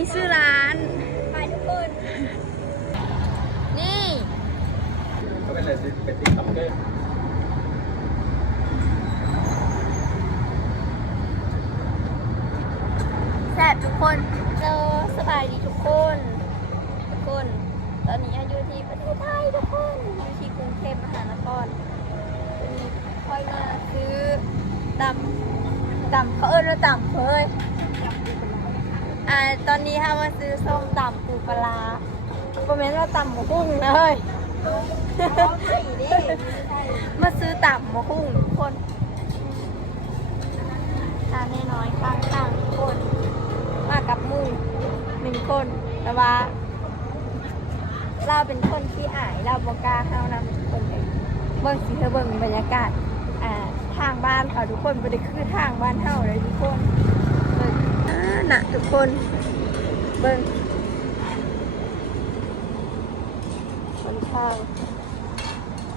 นี้ชื่อร้านไปทุกคน นี่ ก็เป็นอะไรเป็นติ๊กต็อกเกอร์ แซ่บทุกคนเจอสบายดีทุกคนทุกคน ตอนนี้อยู่ที่ประเทศไทยทุกคนอยู่ที่กรุงเทพมหานครวันนี้ค่อยมาซื้อตำตำเขาเอิ้นว่าตำเฮ้ยอ่าตอนนี้ค่ะมาซื้อส้มตำปูปลาร้าประมาณว่าตำหมูกุ้งนะเฮ้ย มาซื้อตับหมูกุ้งทุกคนทานน้อยๆข้างๆทุกคน มากับหมูหนึ่งคน แต่ว่า เราเป็นคนที่อายเราบอกล้าห้านำทุกคนเลยเบิ่งสิเธอเบิ่งบรรยากาศอ่าทางบ้านเขาทุกคนไม่ได้คือทางบ้านเฮาเลยทุกคนเบิ่งอ่าน่ะทุกคน เบิ่งคนข้าง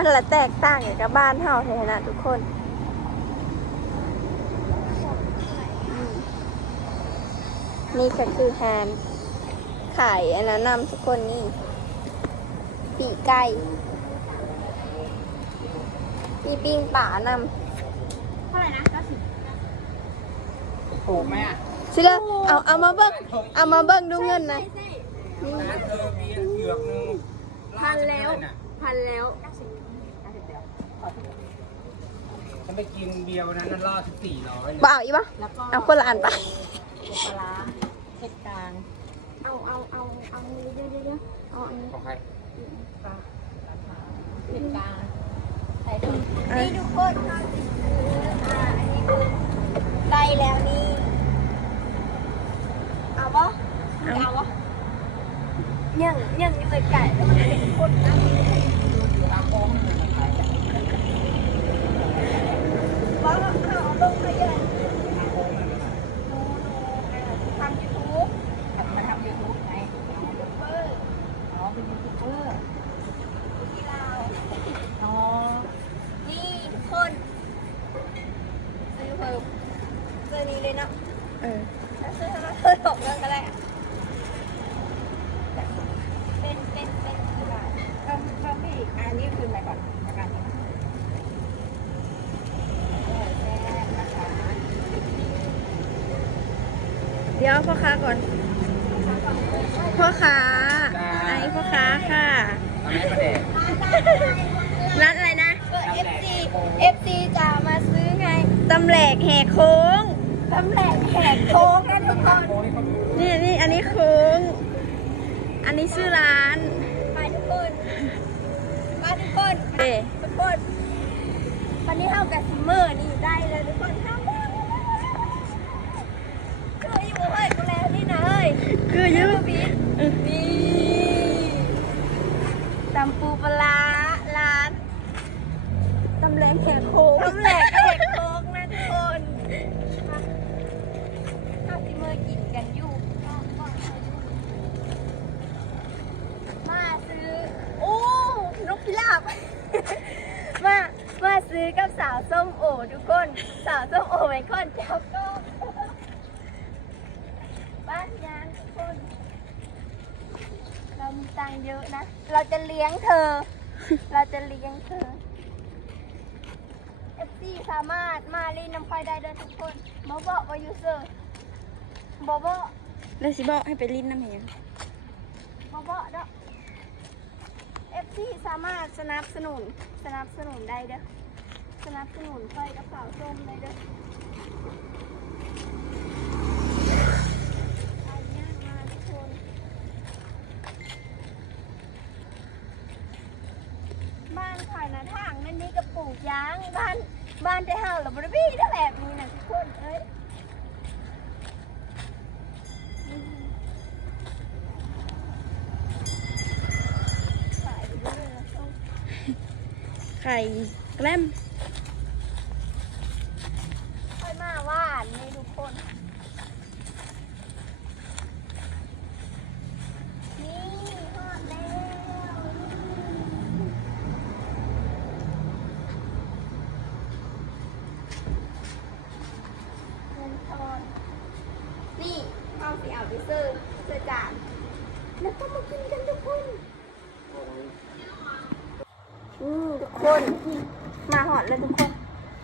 มันละแตกต่างกับบ้านเฮาแท้นะทุกคนอืมนี่ก็คือแฮมขายอันนั้นนำทุกคนนี่ปีกไก่มีปิ้งป่านเท่าไหร่นะเก้าสิบถูกไหมอะำสิเลอเอาเอามาเบิ้งเอามาเบิ้งดูเงินนะร้านเธอมีเหยือกนึงพันแล้วพันแล้ว ฉันไปกินเบียร์วันนั้นนั่นรอดถึงสี่ร้อยบ่เอาอีกปะแล้วก็เอาคนละอันปะปูปลาร้าเผ็ดกลาง เอาเอาเอาเอาเยอะเยอะเยอะเอาอันนี้ของใครเผ็ดกลางนี่ทุกคนค่ะอ่าอันนี้คือได้แล้วนี่ เอาปะเอาปะยังยังอยู่ไกลๆแล้วมันเป็นคนนะตามโค้งมันเป็นใครว่าเอาเอาเบิ้งไป เยอะตามโค้งมันเป็นใคร ทำยูทูบ มาทำยูทูบไง เบอร์ อ๋อเป็นยูทูบเบอร์ ที่ลาว อ๋อ นี่ทุกคนซื้อเพิ่มซื้อนี้เลยเนาะ เออ แล้วซื้อให้เราเพิ่มสองเรื่องก็ได้อะเป็นเป็นเป็นกี่บาท ก็ก็พี่อันนี้คืออะไรก่อนประกันนี้เออแซ่บนะคะ เดี๋ยวพ่อค้าก่อน พ่อค้าไอ้พ่อค้าค่ะทำให้ประเด็นร้านอะไรนะก็ FC FC จะมาซื้อไงตำแหลกแหกโค้งตำแหลกแหกโค้งนะทุกคนโค้งนี่เขาดูนี่นี่อันนี้โค้ง อันนี้ชื่อร้านไปทุกคนมาทุกคนเอ๊ะ ทุกคน วันนี้เท่ากับซิมเมอร์นี่ได้เลยทุกคนห้ามพลาดเฮ้ยอยู่เฮ้ยกูแล้วนี่นะเฮ้ย คืออยืม พีท นี่ตำปูปลาร้าร้านตำแหลกแหกโค้งตำแหลกแหกโค้งนะทุกคนข้าวซิมเมอร์กินกันอยู่มาซื้อ โอ้นกพิราบมามาซื้อกับสาวส้มโอทุกคน สาวส้มโอไมคอนเจ้าก็บ้านยางทุกคน เรามี ตังค์เยอะนะ เราจะเลี้ยงเธอ เราจะเลี้ยงเธอเอฟซีสามารถมาเล่นน้ำพายได้ด้วยทุกคนบอบอกว่ายูเซอร์บอบอกแล้วสิบอกให้ไปลิ้นน้ำเหงบอบอกเด้อเอฟซีสามารถสนับสนุนสนับสนุนได้เด้อสนับสนุนไฟกระเป๋าส้มได้เด้อเอาเนี่ยมาทุกคน บ้านขายนะทางนั่นนี่กระป ลูกยางบ้านบ้านแต่เฮาหรือบริบี้ถ้าแบบนี้นะทุกคนเอ้ยไข่แกล้ม ค่อยมาว่านนี่ทุกคน นี่ฮอดแล้วเงินทอนนี่เอาสิเอาไปซื้อ เสือจ่าแล้วก็มากินกันทุกคนอืมทุกคน มาหอดเลยทุกคน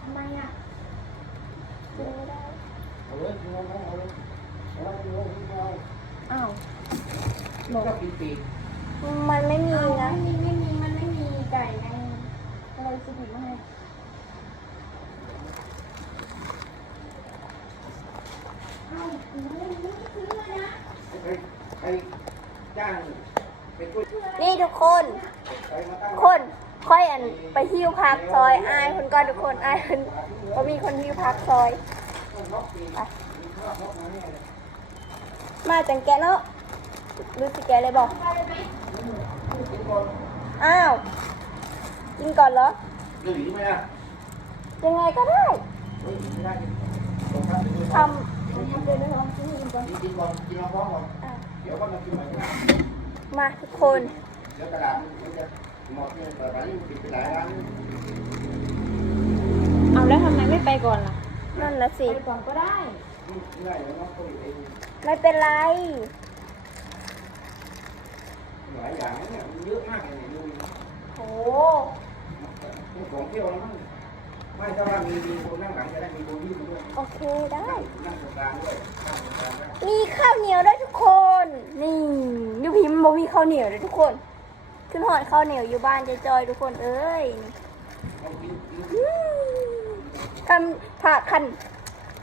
ทำไมอะกินไม่ได้ เอาเลยเอาเลยเอาเลยเอาเลยเอาเลยเอาเลย อ้าว มันก็ปีปีก มันไม่มีนะไม่มีไม่มีมันไม่มีไก่ในอะไรสิบมาให้อ้าวหนู ไม่ซื้อเลยนะไปไปจ้างไปช่วยนี่ทุกคน ไปมาตั้งคนค่อยอันไปหิ้วพักซอยอายคนก่อนทุกคนอายคนก็มีคนหิ้วพักซอยไปมาจังแกเนาะรู้สิแกเลยบอกอ้าวกินก่อนเหรอหรือไหมอะยังไงก็ได้เฮ้ยไม่ได้ตรงข้ามไปด้วยทำ ทำเดี๋ยวน้องกินก่อนกินก่อนกินน้ำร้อนก่อนอะเดี๋ยวก็มากินใหม่นะมาทุกคนเดี๋ยวกระดาษมันจะหมดเนี่ยแต่ร้านนี้มันปิดไปหลายร้านเอาแล้วทำไมไม่ไปก่อนล่ะนั่นละสิไปก่อนก็ได้ไม่ได้แล้วน้องก็อยู่เองไม่เป็นไรหลายอย่างนะเนี่ยมันเยอะมากเลยเนี่ยดูโหมันของเที่ยวแล้วมั้ง ไม่ถ้าว่ามีมีคนนั่งหลังจะได้มีคนยืนด้วยโอเคได้ นั่งตรงกลางด้วยนั่งตรงกลางได้มีข้าวเหนียวด้วยทุกคน นี่ยูพิมพ์บอกมีข้าวเหนียวด้วยทุกคน ขึ้นหอดข้าวเหนียวอยู่บ้านใจจอยทุกคนเอ้ยเอากินกินอืมคันผักคัน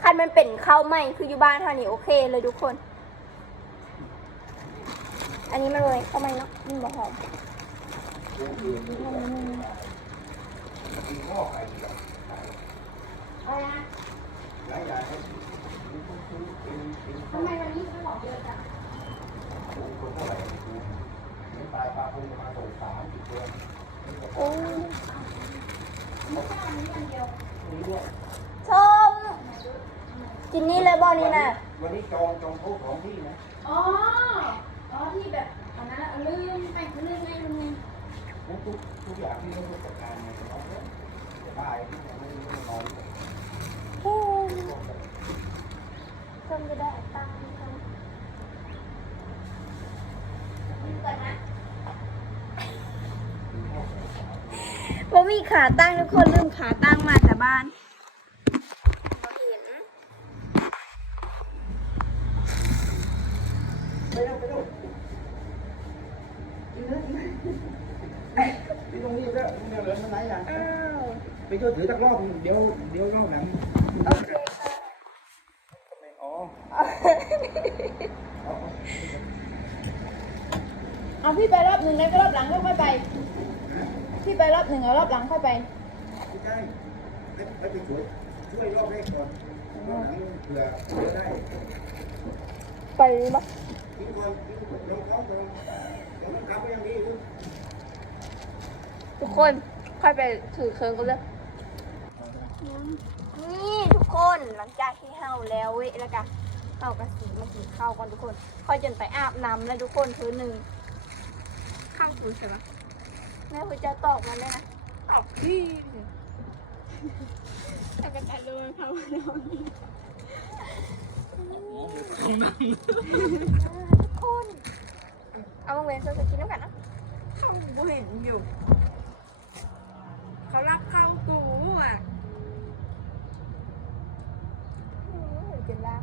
คันมันเป็นข้าวไหมคืออยู่บ้านเท่านี้โอเคเลยทุกคน อันนี้มันเลยข้าวไหมเนาะมันบอกหอมกินข้อไข่ดีกว่า อะไรนะ หลายอย่างให้กินกินกิน ทำไมวันนี้ไม่บอกเยอะจัง คนเท่าไหร่ไม่ตายปลาพุงมาส่งสามสิบตัว โอ้ย นี่ด้วย ชม กินนี่ เลยบอนี่นะวันนี้จองจองโต๊ะของที่นะอ๋อ อ๋อที่แบบอันนั้นอะลืมไปลืมไงลืมไงทุกทุกทุกอย่างที่เขาจัดการเนี่ยเขาจะได้ที่ไม่ไม่นอนเฮ้ยชมจะได้ตังค์กันก่อนนะบ่มีขาตั้งทุกคนลืมขาตั้งมาแต่บ้านบ่เห็น ไปเร็วไปเร็วที่ตรงนี้เด้อเดี๋ยวเหลือมันไหนอย่าง อ้าว ไปช่วยถือตักรอบเดี๋ยวเดี๋ยวรอบหลังโอเคค่ะอ๋อเอาพี่ไปรอบหนึ่งแล้วก็รอบหลังก็ค่อยไป พี่ไปรอบหนึ่งแล้วรอบหลังค่อยไปไม่ใช่ให้ให้ไปช่วยช่วยรอบแรกก่อนรอบหลังเผื่อเผื่อได้ไปปะกินก่อนกินก่อนลงท้องก่อนเดี๋ยวมันกลับไปยังดีอยู่ทุกคนค่อยไปถือเคิงกันเลย นี่ทุกคนหลังจากที่เฮาแล้วเว้ยแล้วกันเฮากระสีมากินข้าวก่อนทุกคน ค่อยจนไปอาบน้ำแล้วทุกคนคือหนึ่งข้างถูใช่ไหมแม่คุณจะตอบมาไหมนะตอบพี่แต่กันแต่เลยเขาทุกคน เอามาเว้นเสื้อสกินน้ำกันนะเขาบ่เห็นอยู่ เขารับเข้ากูอะ อืมเป็นลาบ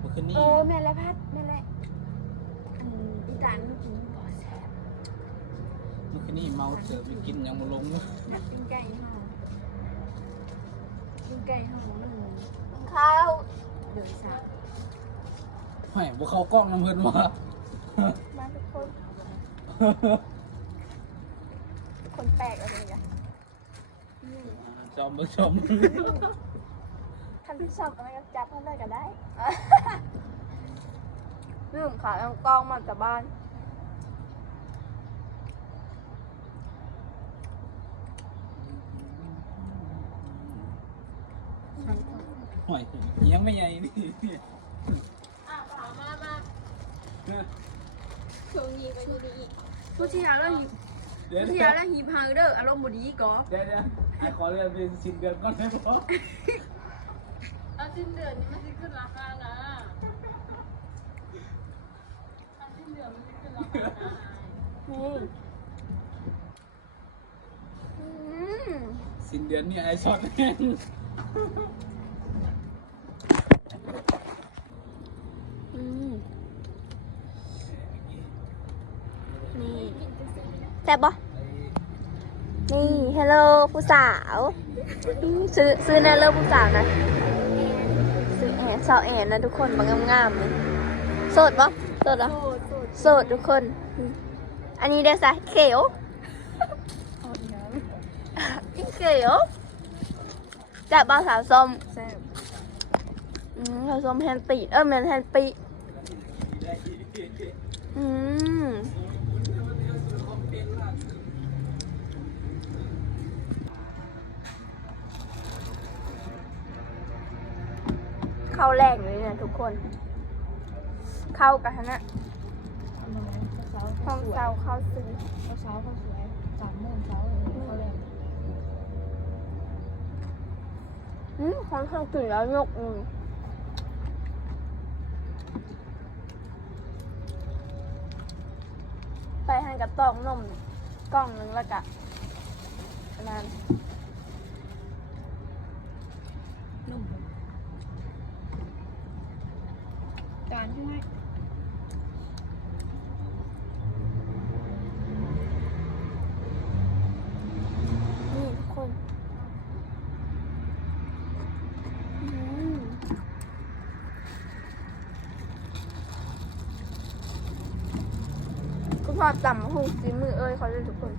มันขึ้นนี่เออแม่และพัดแม่และอืมอีตานมื่อกี้บ่แซ่บมันขึ้นนี่เมาเสือไปกินยังมาลงแบบกินไก่ห่อกินไก่ห่อมันข้าวเดือดสามไม่บุเขากล้องน้ำเพิ่นว่ามาทุกคน คนแปลกอะไรกันชมผู้ชมท่านผู้ชม เอาไปจับท่านเลยก็ได้ลืมขาเอากล้องมาจากบ้านห่วยยังไม่ใหญ่นี่ผู้ที่ยาแล้วหิบเดี๋ยวผู้ที่เดี๋ยาแล้วหิบฮังเด้ออารมณ์บ่ดีก็ยวเดี๋ยวขอเรียนเป็นสินเดือนก่อนได้ปะเอา สิ้นเดือนนี้มันจะขึ้นราคานะถ้าสิ้นเดือนมันจะขึ้นราคานะนี่อืมสิ้นเดือนนี่ไอช็อตแน่อืมนี่แซ่บปะนี่ ฮัลโหลผู้สาว ซื้อซื้อในเลิกผู้สาวนะ สาวแอนนะทุกคนมางามๆเลยโสดปะโสดเหรอโสดโสดโสดทุกคนอืมอันนี้เด้อซะเขียวเอาอีกแล้วอีเขียวจับบ้าสาวส้มแซ่บอืมสาวส้มแฮนปีเออแมนแฮนปีอืม เข้าแรกเลยเนี่ยทุกคน เข้ากันนะเอามาไหมเช้าห้องเซาเข้าซื้อเช้าก็สวยสามโมงเช้าเลยเขาแรงอืมค่อนข้างตื่นแล้วยกอืมไปหันกับตองนมกล้องหนึงแล้วกะอันนั้น นุ่มจานช่วยนี่ทุกคนอืมพอต่ำหูสีมือเอ้ยเขาเลยทุกคน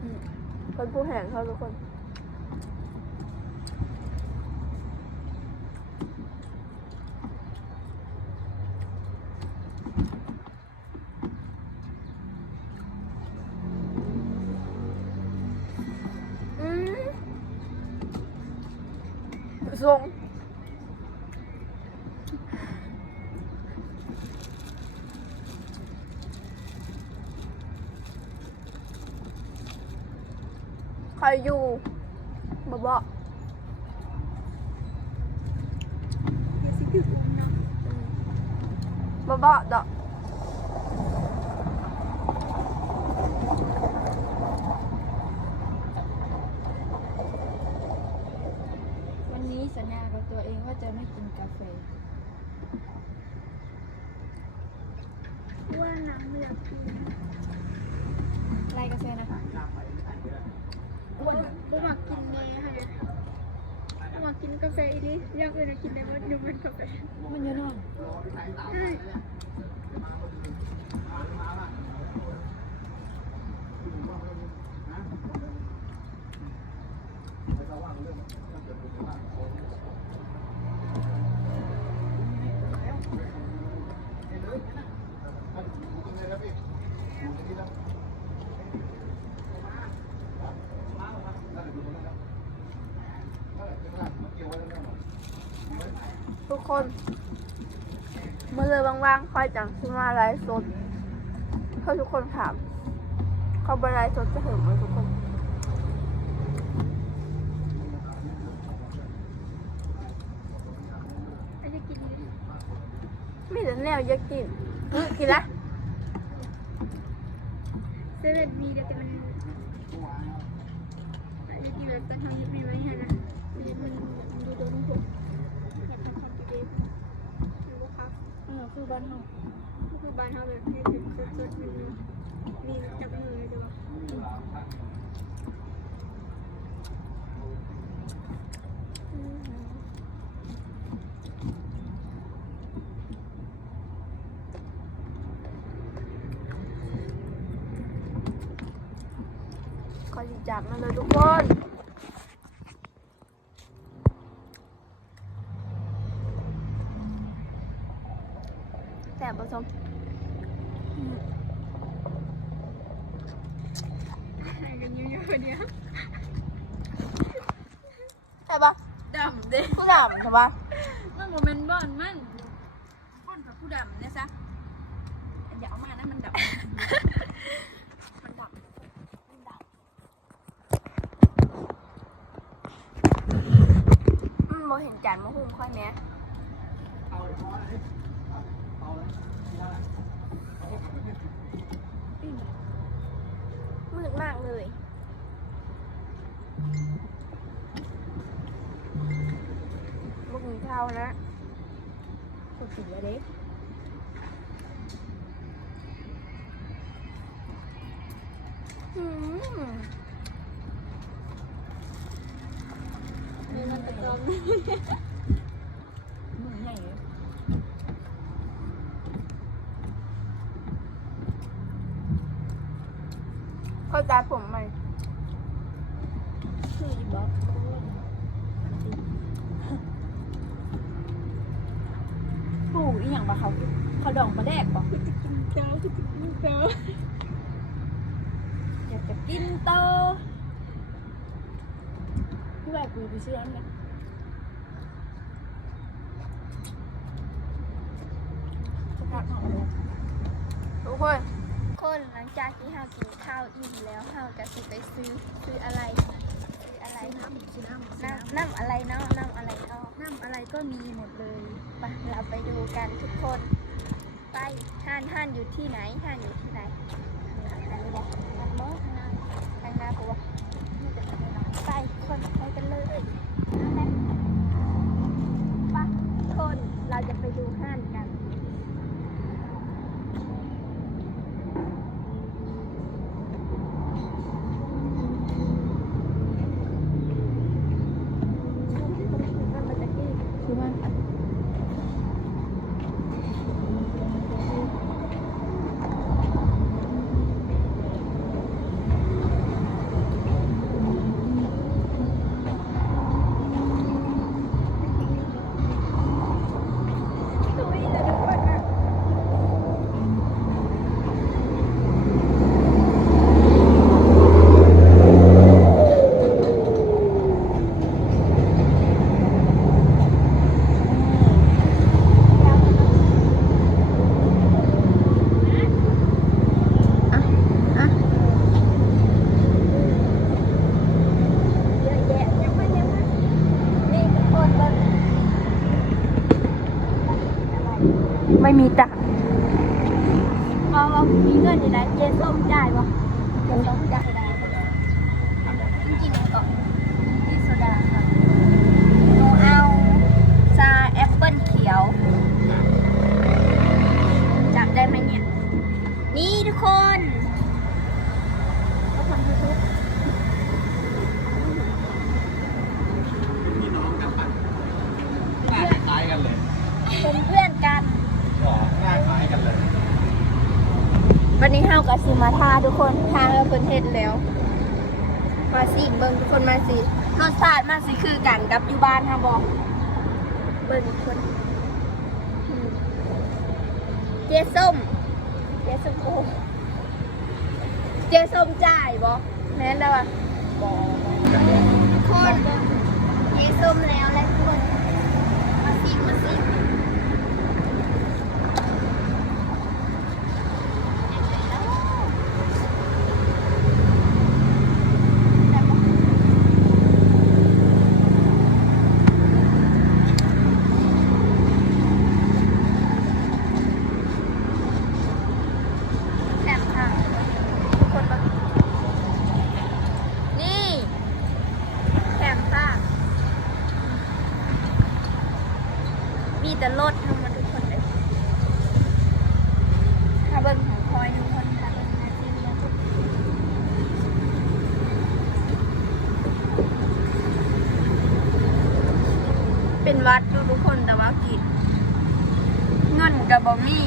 อืมคนผู้แห่งเขาทุกคน ใครอยู่บ่บอก เดี๋ยวสิคือผมเนาะ บ่บอกดอก วันนี้สัญญากับตัวเองว่าจะไม่กินกาแฟว่าน้ำอยากกินอะไรกาแฟนะคะอ้วนบ่มักกินแน่ค่ะบ่มั กกินกาแฟอีหลีอย่างอื่นน่ะกินได้บ่ยกเว้นกาแฟมันเยอะเนาะ คนเมื่อเลยว่างๆค่อยจังขึ้นมาไลฟ์สดเพราะทุกคนถามเขาไปไลฟ์สดจะเห็นไหมทุกคนอันนี้กินดิมีแต่แนวอยากกินอื้อกินละเซเว่นมีแต่มันอันนี้กินแบบตั้งทำมีไว้ให้นะมีมันดูโดนผมอยากทำคอนเทนต์ดูว่า ก็คือบ้านเฮาคือบ้านเฮาแบบนี้ถึงสดๆมันมีจับมือเลยด้วย ขอจิจับมาเลยทุกคน แสบผสมอะไรกันเยอะๆเนี่ยใช่ปะดำเด้ผู้ดำใช่ปะมันโมเมนต์บ้านมันคนกับผู้ดำเนี่ยซะอย่าเอามานะมันดำมันดำอืมโมเห็นจานมะฮุ่มค่อยแม้ มืดมากเลยบุกเท่านะสุดสีอะเด็กอืมมีมันตะกอมมือใหญ่เลย เข้าใจผมไหมสี่บล็อกปู่อีหยังปะเขาเขาดองมาแดกปะเจ้าเจ้าอยา กจะกินโตพี่แบบกูไปซื้ออันนี้สักพักของมันทุกคนคนหลังจากที่เฮากินข้าวอิ่มแล้วเฮาก็สิไปซื้อซื้ออะไร ซื้ออะไรน้ำซื้อน้ำน้ำน้ำอะไรเนาะน้ำอะไรเนาะน้ำอะไรก็มีหมดเลยไปเราไปดูกันทุกคน ไปห้านห้านอยู่ที่ไหนห้านอยู่ที่ไหนทางไหนบอกทางโน้นทา กับซิมาทาทุกคนทางเราเป็นเฮ็ดแล้ว มาสิเบิ่งทุกคนมาสิรสชาติมาสิคือกันกับอยู่บ้านฮาบอกเบิ่งทุกคนเจส้มเจส้มโอเจส้มจ่ายบอกแม่นแล้วอะคนเจส้มแล้วและทุกคนมาสิมาสิ แถมค่ะทุกคนมานี่แถมค่ะ มีแต่รถทั้งหมดทุกคนเลยถ้าเบิ้งของคอยทุกคนค่ะเบิ้งนาทีเดียวทุกเป็นวัดดูทุกคนแต่ว่ากินเงินกับบอมี่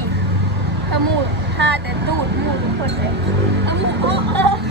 ขมูดถ้าแต่ตูดหมูทุกคนเลยเอาหมูโอ้โอ้เ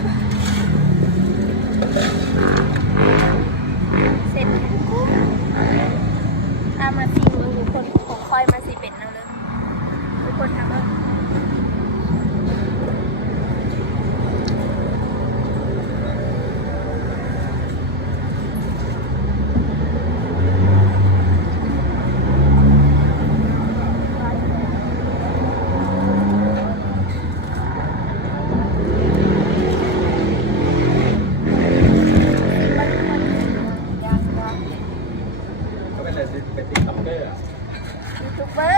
ูเป้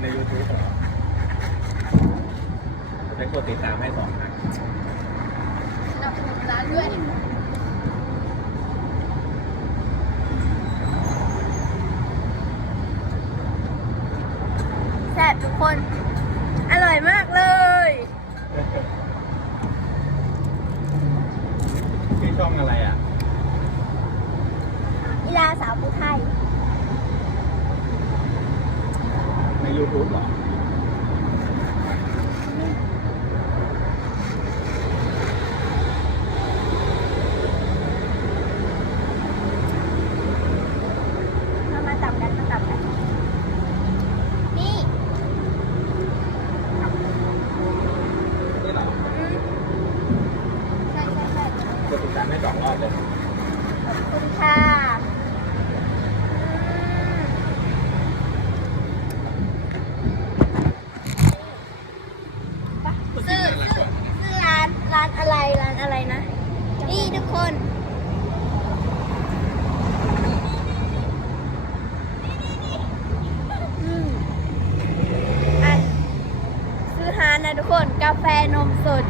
ในยูทูบเหรอจะกดติดตามให้สองครั้งสนับสนุนร้านด้วยแซ่บทุกคน นมสด